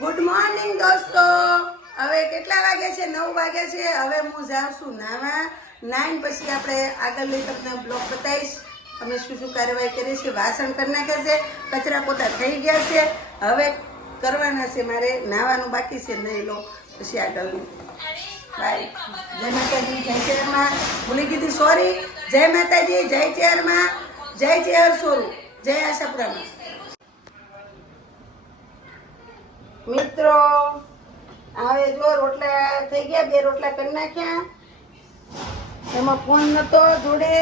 Good morning દોસ્તો. હવે કેટલા વાગે છે? 9 વાગે છે. હવે હું જાઉં છું નાવા. 9 પછી આપણે આગળ તમને બ્લોગ બતાવીશ અમે શું શું કાર્યવાહી કરી છે. વાસણ કરી નાખ્યા છે, કચરા પોતા થઈ ગયા છે. હવે કરવાના છે મારે નાવાનું બાકી છે. નહીં લો પછી આગળનું. બાય. જય માતાજી, જય ચેરમાં. ભૂલી કીધી સોરી. જય માતાજી, જય ચેરમાં, જય ચેર સોરું, જય આશાપુરામાં. મિત્રો હવે જો રોટલા થઈ ગયા, 2 રોટલા કરી નાખ્યા. એમાં ફોન નતો જોડે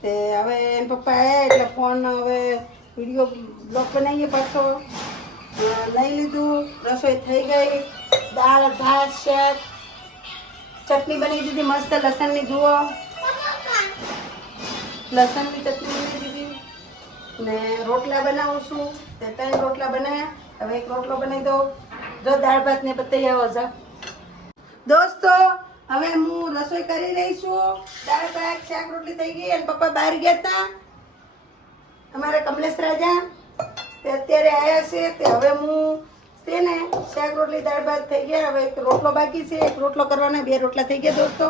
તે હવે એન પપ્પા આવ્યા એટલે ફોન હવે વિડીયો બ્લોગ બનાવીએ પાછો લઈ લીધું. રસોઈ થઈ ગઈ. દાળ ભાત શાક ચટણી બની દીધી મસ્ત લસણની. જુઓ લસણની ચટણી બની દીધી ને રોટલા બનાવું છું. તે 3 રોટલા બનાવ્યા. હવે 1 રોટલો બનાવી દો. જો દાળ ભાત ને બતાવી આવો છો દોસ્તો. હવે હું રસોઈ કરી રહી છું. દાળ ભાત શાક રોટલી થઈ ગઈ. અને પપ્પા બહાર ગયા હતા અમારા કમલેશ રાજા, તે અત્યારે આવ્યા છે. તે હવે હું છે ને શાક રોટલી દાળ ભાત થઈ ગયા. હવે 1 રોટલો બાકી છે. 1 રોટલો કરવાનો, 2 રોટલા થઈ ગયા દોસ્તો.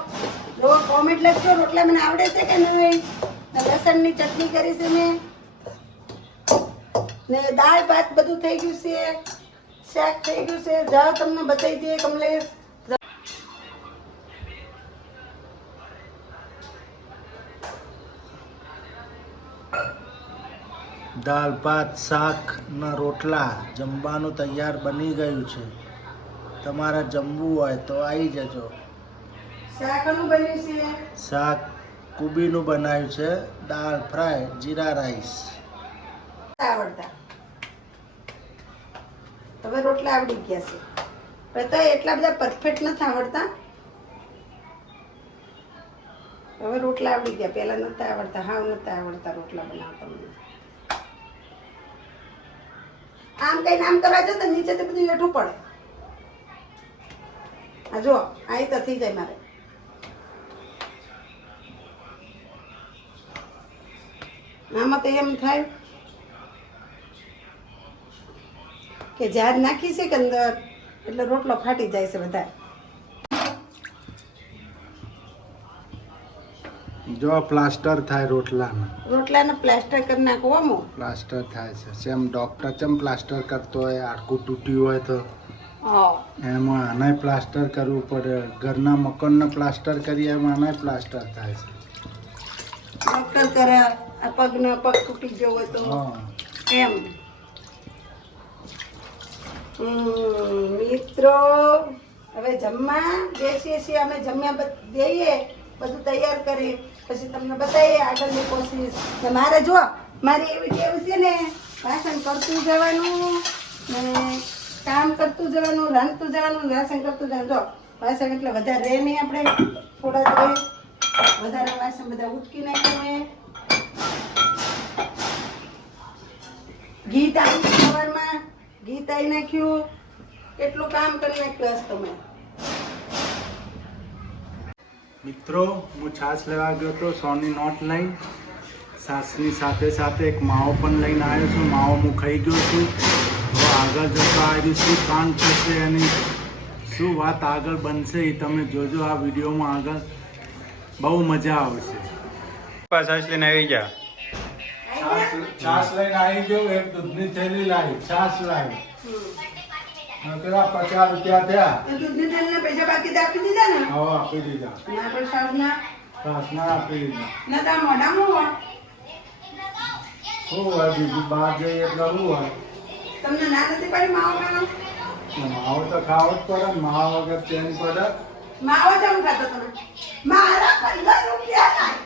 જો કોમેન્ટ લખજો રોટલા મને આવડે છે કે નહીં. લસણની ચટણી કરી છે મેં ને દાળ ભાત બધું થઈ ગયું છે. શાક થઈ ગયું છે. જાઓ તમને બતાવી દઈએ કમલેશ. દાળ ભાત શાક ના રોટલા જમવાનું તૈયાર બની ગયું છે. તમારે જમવું હોય તો આવી જજો. શાકનું બન્યું છે. શાક કુબીનું બનાવ્યું છે. દાળ ફ્રાય જીરા રાઈસ. આવડતા હવે રોટલા આવડી ગયા છે. પણ તો એટલા બધા પરફેક્ટ નથી આવડતા. હવે રોટલા આવડી ગયા. પહેલા નતા આવડતા, હાવ નતા આવડતા રોટલા બનાવતા મને. આમ કઈ નામ કરવા જો તો નીચે તો બધું એઠું પડે. આ જો અહીં તો થઈ જાય મારે. આમાં તો એમ થાય કે ઝાડ નાખી છે કે અંદર એટલે રોટલો ફાટી જાય છે બધા. જો પ્લાસ્ટર થાય રોટલાના. રોટલાને પ્લાસ્ટર કરી નાખો અમો. પ્લાસ્ટર થાય છે. જેમ ડોક્ટર ચમ પ્લાસ્ટર કરતો હોય, હાડકું તૂટ્યું હોય તો એમાં આનાય પ્લાસ્ટર કરવું પડે. ઘરના મકાનને પ્લાસ્ટર કરીએ એમાં આનાય પ્લાસ્ટર થાય છે. ડોક્ટર કરે આ પગનો પગ તૂટી ગયો હોય તો એમ. મિત્રો હવે જમવા બેસીએ છીએ અમે. જમ્યા દઈએ બધું તૈયાર કરી પછી તમને બતાવીએ આગળની કોશિશ. ને મારે જો મારી એવી ટેવ છે ને, વાસણ કરતું જવાનું ને કામ કરતું જવાનું, રાંધતું જવાનું, વાસણ કરતું જવાનું. જો વાસણ એટલે વધારે રહે નહીં, આપણે થોડા જ રહે. વધારે વાસણ બધા ઉટકી નાખીએ. ઘી તાળી સવારમાં ઘી તાળી નાખ્યું. કેટલું કામ કરી નાખ્યું આજ તો મેં. મિત્રો હું છાશ લેવા ગયો હતો સોની નોટ લઈ. છાશની સાથે સાથે એક માવો પણ લઈને આવ્યો છું. માવો હું ખાઈ ગયો છું. હવે આગળ જતા આવી શું કામ થશે એની શું વાત આગળ બનશે એ તમે જોજો આ વિડીયોમાં. આગળ બહુ મજા આવશે. છાશ લઈને આવી ગયા. છાશ લઈને આવી ગયો. એક દૂધની થેલી લાવી, છાશ લાવી. કેટલા 50 રૂપિયા થયા. દૂધની થેલીના પૈસા બાકી આપી દીધા ને. હા આપી દીધા. આપણે સાસના છાશના આપી દીધા. ના તા મોઢામાં શું હોય બીજું બહાર જઈએ એટલે શું હોય. તમને ના નથી પડી માવો ખાવાનો? માવો તો ખાવો જ પડે ને. માવો વગર ચેન પડે. માવો જમ ખાતો તમે. મારા 15 રૂપિયા લાય.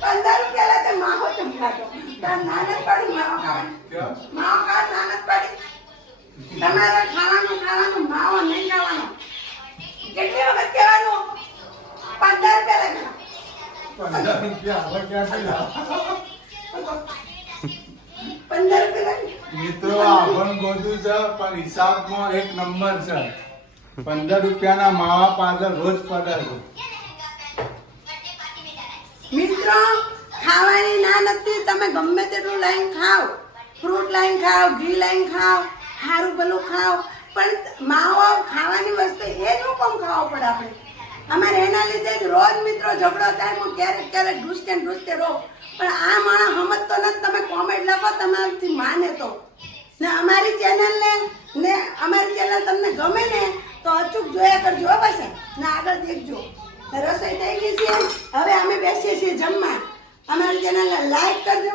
15 રૂપિયા લાય તો માવો જમ ખાતો. તાર ના નથી પડી માવો ખાવાનું. માવો ખાવા ના નથી પડી. તમારે ખાવાનું માવો નહીં ખાવાનો. કેટલી વખત કહેવાનું 15 રૂપિયા લાય. 15 રૂપિયા હવે ક્યાંથી લાવ? 15 રૂપિયા. મિત્રો આપણ ગોતું છે પણ હિસાબમાં 1 નંબર છે. 15 રૂપિયાના માવા પાછળ રોજ પડે છે. મિત્રો ખાવાની ના નથી. તમે ગમે તેટલું લાઈન ખાઓ, ફ્રૂટ લાઈન ખાઓ, ઘી લાઈન ખાઓ, સારું ભલું ખાઓ, પણ માવો ખાવાની વસ્તુ એ જ હુકમ ખાવો પડે આપણે. અમારે એના લીધે જ રોજ મિત્રો ઝઘડો થાય. હું ક્યારેક ક્યારેક ઢૂસકે રહો, પણ આ માણસ સમજતો નથી. તમે કોમેન્ટ લખો તમારાથી માને તો. ને અમારી ચેનલ તમને ગમે ને તો અચૂક જોયા કરજો હો બસ. ને આગળ દેખજો. રસોઈ થઈ ગઈ છે, હવે અમે બેસીએ છીએ જમવા. અમારી ચેનલને લાઈક કરજો.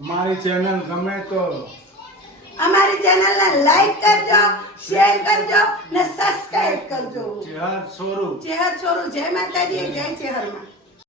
અમારી ચેનલ ગમે તો અમારી ચેનલને લાઈક કરજો, શેર કરજો ને સબસ્ક્રાઇબ કરજો. ચેહર સોરું જય છોરું, જય માતાજી, જય ચેહરમાં.